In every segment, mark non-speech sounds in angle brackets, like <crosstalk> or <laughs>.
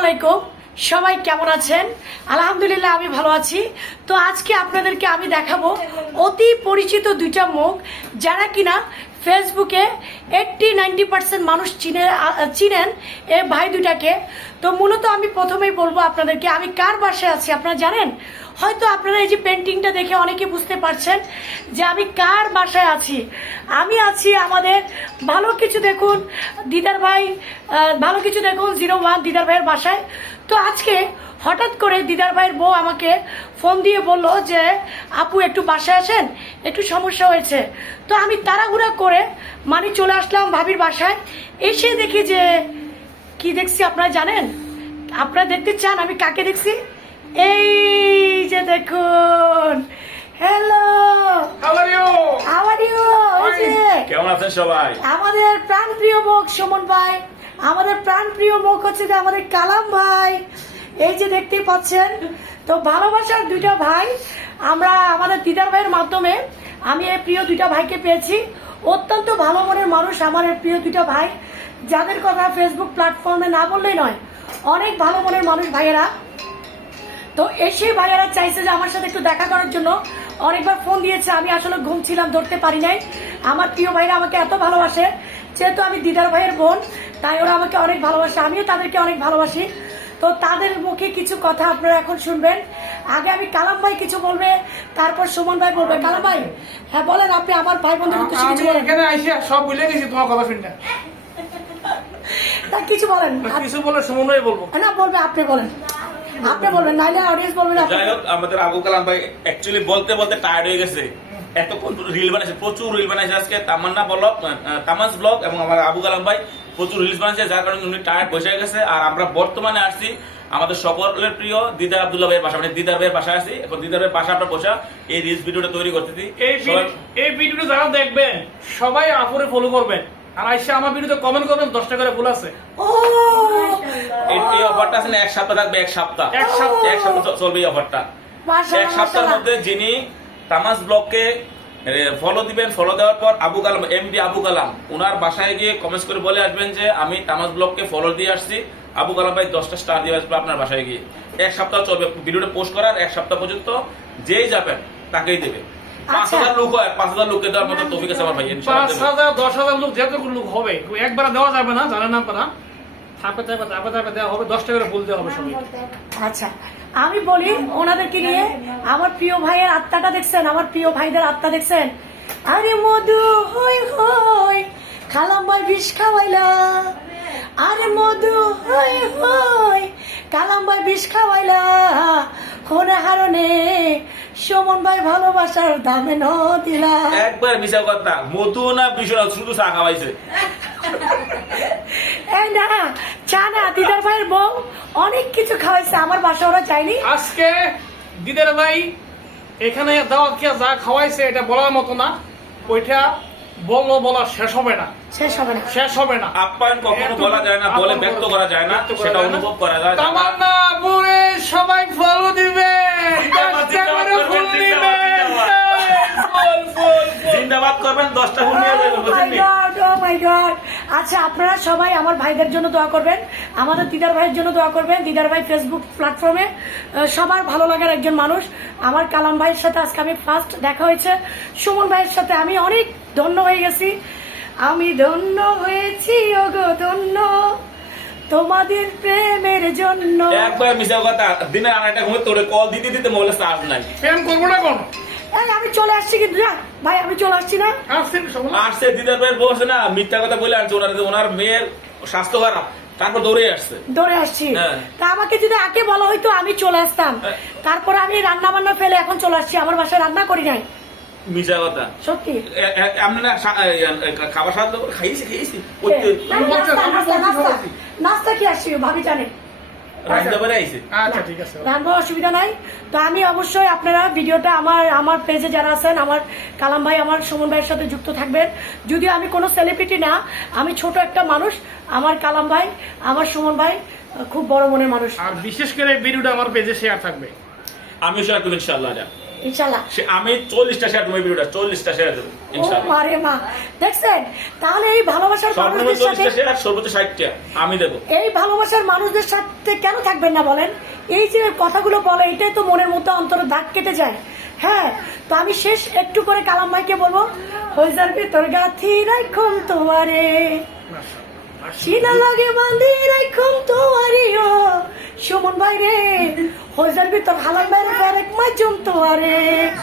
আলাইকুম। সবাই কেমন আছেন? আলহামদুলিল্লাহ, আমি ভালো আছি। তো আজকে আপনাদেরকে আমি দেখাবো অতি পরিচিত দুইটা মুখ, যারা কিনা ফেসবুকে এইটটি নাইনটি পার্সেন্ট মানুষ চিনে চিনেন এ ভাই দুটাকে তো মূলত আমি প্রথমেই বলব আপনাদেরকে, আমি কার বাসায় আছি আপনারা জানেন? হয়তো আপনারা এই যে পেন্টিংটা দেখে অনেকে বুঝতে পারছেন যে আমি কার বাসায় আছি। আমি আছি আমাদের ভালো কিছু দেখুন, দিদার ভাই ভালো কিছু দেখুন জিরো ওয়ান দিদার ভাইয়ের বাসায়। তো আজকে হঠাৎ করে দিদার ভাইয়ের বউ আমাকে ফোন দিয়ে বলল যে আপু একটু বাসায় আসেন? একটু সমস্যা হয়েছে। তো আমি তাড়াহুড়া করে মানে চলে আসলাম ভাবির বাসায়। এসে দেখি যে কি দেখছি আপনারা জানেন? আপনারা দেখতে চান? আমি কাকে দেখছি? এই যে দেখুন। হ্যালো কেমন আছেন সবাই? আমাদের প্রাণ প্রিয় মুখ সুমন ভাই। আমাদের প্রাণ প্রিয় মুখ হচ্ছে যে আমাদের কালাম ভাই। এই যে দেখতেই পাচ্ছেন, তো ভালোবাসার দুইটা ভাই, আমরা আমাদের দিদার ভাইয়ের মাধ্যমে আমি এই প্রিয় দুইটা ভাইকে পেয়েছি। অত্যন্ত ভালো মনের মানুষ আমার এই প্রিয় দুইটা ভাই। যাদের কথা ফেসবুক প্ল্যাটফর্মে না বললেই নয়, অনেক ভালো মনের মানুষ ভাইয়েরা। তো এসে ভাইয়েরা চাইছে যে আমার সাথে একটু দেখা করার জন্য। অনেকবার ফোন দিয়েছে, আমি আসলে ঘুম ছিলাম, ধরতে পারি নাই। আমার প্রিয় ভাইরা আমাকে এত ভালোবাসে, যেহেতু আমি দিদার ভাইয়ের বোন, তাই ওরা আমাকে অনেক ভালোবাসে, আমিও তাদেরকে অনেক ভালোবাসি। তো তাদের মুখে কিছু কথা আপনারা এখন শুনবেন। আগে আমি কালাম ভাই কিছু বলবে তারপর সুমন ভাই বলবে। কালাম ভাই হ্যাঁ বলেন আপনি আমার ভাই উদ্দেশ্যে আমি কিছু বলেন। এখানে আইসি সব ভুলে গেছি তোমার কথা শুনতে। তা কিছু বলেন। কিছু বলে সমন্বয় বলব। না বলবে আপনি বলেন। আপনি বলবেন নাইলে অডিয়েন্স বলবেন আপনি যাই হোক আমাদের আবু কালাম ভাই অ্যাকচুয়ালি বলতে বলতে টায়ার্ড হয়ে গেছে। এতক্ষণ রিল বানাইছে প্রচুর রিল বানাইছে আজকে। তামান্না ব্লগ তামাস ব্লগ এবং আমার আবু কালাম ভাই প্রচুর রিলস বানাইছে যার কারণে উনি টায়ার্ড বসে গেছে। আর আমরা বর্তমানে আসছি আমাদের সকলের প্রিয় দিদার আব্দুল্লাহ ভাইয়ের বাসা মানে দিদার ভাইয়ের বাসা আছি। এখন দিদার ভাইয়ের বাসা আমরা বসা এই রিলস ভিডিওটা তৈরি করতেছি। এই ভিডিও- এই ভিডিওটা যারা দেখবেন সবাই আপুরে ফলো করবেন। আর আইসা আমার ভিডিওতে কমেন্ট করবেন দশটা করে ভুল আছে। এই- এই অফারটা আছে না এক সপ্তাহ থাকবে এক সপ্তাহ। এক সপ্তাহ। এক সপ্তাহ চলবে এই অফারটা এক সপ্তাহের মধ্যে যিনি তামাস ব্লগকে ফলো দিবেন ফলো দেওয়ার পর আবু কালাম এমডি আবু কালাম ওনার বাসায় গিয়ে কমেন্টস করে বলে আসবেন যে আমি তামাস ব্লগকে ফলো দিয়ে আসছি। আবু কালাম ভাই দশটা স্টার দিয়ে আসবে আপনার বাসায় গিয়ে। এক সপ্তাহ চলবে ভিডিওটা পোস্ট করার এক সপ্তাহ পর্যন্ত যেই যাবেন তাকেই দেবে। পাঁচ আচ্ছা। হাজার লোক হয় পাঁচ হাজার লোককে দেওয়ার মতো তফিক আছে আমার ভাই পাঁচ হাজার দশ হাজার লোক যেটুকু লোক হবে একবার দেওয়া যাবে না জানেন না থাপে থাপে থাপে থাপে দেওয়া হবে দশটা করে ফুল দেওয়া হবে সবাই। আচ্ছা আমি বলি ওনাদেরকে নিয়ে আমার প্রিয় ভাইয়ের আত্মাটা দেখছেন আমার প্রিয় ভাইদের আত্মা দেখছেন। আরে মধু হই হই খালাম ভাই বিষ খাওয়াইলা। আরে মধু হই হই কালাম ভাই বিষ খাওয়াইলা। কোনে হারনে সুমন ভাই ভালোবাসার দামে ন দিলা। একবার মিশা কথা মধু না বিষয় না, শুধু চা খাওয়াইছে। <laughs> এই না চা না দিদার ভাইয়ের বউ। অনেক কিছু খাওয়াইছে আমার বাসা ওরা চাইনি আজকে দিদার ভাই এখানে দাওয়াত কে যা খাওয়াইছে এটা বলার মতো না। ওইটা বলল বলা শেষ হবে না। শেষ হবে না। শেষ হবে না। আপ্যায়ন কখনো বলা যায় না বলে ব্যক্ত করা যায় না সেটা অনুভব করা যায় তামান্না করবেন দশটা ফুল নিয়ে যাবেন Oh oh. আচ্ছা আপনারা সবাই আমার ভাইদের জন্য দোয়া করবেন আমাদের দিদার ভাইয়ের জন্য দোয়া করবেন দিদার ভাই ফেসবুক প্ল্যাটফর্মে সবার ভালো লাগার একজন মানুষ। আমার কালাম ভাইয়ের সাথে আজকে আমি ফার্স্ট দেখা হয়েছে। সুমন ভাইয়ের সাথে আমি অনেক ধন্য হয়ে গেছি। আমি ধন্য হয়েছি ওগো ধন্য। তোমাদের প্রেমের জন্য। একবার মিশা কথা দিনের আড়াইটা ঘুমে তোরে কল দিতে দিতে মোবাইলে চার্জ নাই। প্রেম করব না কোন? এই, আমি চলে আসছি কিন্তু না ভাই আমি চলে আসছি না। আসছে দিদার ভাইয়ের না মিথ্যা কথা বলে আসছে ওনার ওনার মেয়ের স্বাস্থ্য খারাপ তারপর দৌড়ে আসছে। দৌড়ে আসছি। হ্যাঁ। তা আমাকে যদি আগে বলা হয়তো আমি চলে আসতাম। হ্যাঁ। তারপর আমি রান্না বান্না ফেলে এখন চলে আসছি আমার বাসায় রান্না করি নাই। মিশা কথা। সত্যি? না খাবার খাইয়েছি খাইয়েছি। নাস্তা, কি আসছি ভাবি জানে। আচ্ছা। ঠিক আছে। রান্নার অসুবিধা নাই। তো আমি অবশ্যই আপনারা ভিডিওটা আমার আমার পেজে যারা আছেন আমার কালাম ভাই আমার সুমন ভাইয়ের সাথে যুক্ত থাকবেন। যদিও আমি কোনো সেলিব্রিটি না আমি ছোট একটা মানুষ আমার কালাম ভাই আমার সুমন ভাই খুব বড় মনের মানুষ। আর বিশেষ করে ভিডিওটা আমার পেজে শেয়ার থাকবে। আমি শেয়ার করব আমি চল্লিশটা শেয়ার দেবো ভিডিওটা চল্লিশটা শেয়ার দেবো ও মারে মা। দেখছেন তাহলে এই ভালোবাসার মানুষদের সাথে সর্বোচ্চ ষাটটা আমি দেবো। এই ভালোবাসার মানুষদের সাথে কেন থাকবেন না বলেন? এই যে কথাগুলো বলে এটাই তো মনের অন্তরে দাগ কেটে যায়। হ্যাঁ তো আমি শেষ একটু করে কালাম ভাইকে বলব হইজার ভিতর গাথি রাখুম তোমারে। লাগে বান্ধি রাখুম তোমারে ও সুমন ভাই রে হইজার ভিতর হালাল বাইরে ব্যারেক মাজুম তোমারে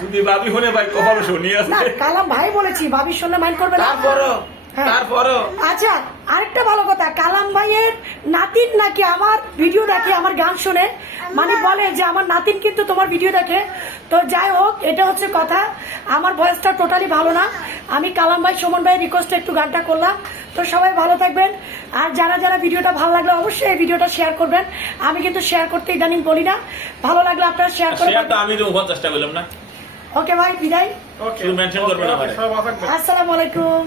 যদি ভাবি হলে ভাই কখনো শুনি না আছে কালাম ভাই বলেছি ভাবির শুনলে মাইন্ড করবে না। তারপরও হ্যাঁ। তারপরও। আচ্ছা আরেকটা ভালো কথা কালাম ভাইয়ের নাতিন নাকি আমার ভিডিও দেখে আমার গান শুনে? মানে বলে যে আমার নাতিন কিন্তু তোমার ভিডিও দেখে। তো যাই হোক এটা হচ্ছে কথা। আমার ভয়েসটা টোটালি ভালো না। আমি কালাম ভাই সুমন ভাই রিকোয়েস্টে একটু গানটা করলাম। তো সবাই ভালো থাকবেন। আর যারা যারা ভিডিওটা ভালো লাগল অবশ্যই এই ভিডিওটা শেয়ার করবেন। আমি কিন্তু শেয়ার করতে ইদানিং বলি না। ভালো লাগলে আপনারা শেয়ার করিনা তো আমি দেবো চেষ্টা বললাম না। ওকে ভাই বিদায়। ওকে তুমি মেনশন করবে না আমারে। সবাই ভালো থাকবেন। আসসালামু আলাইকুম।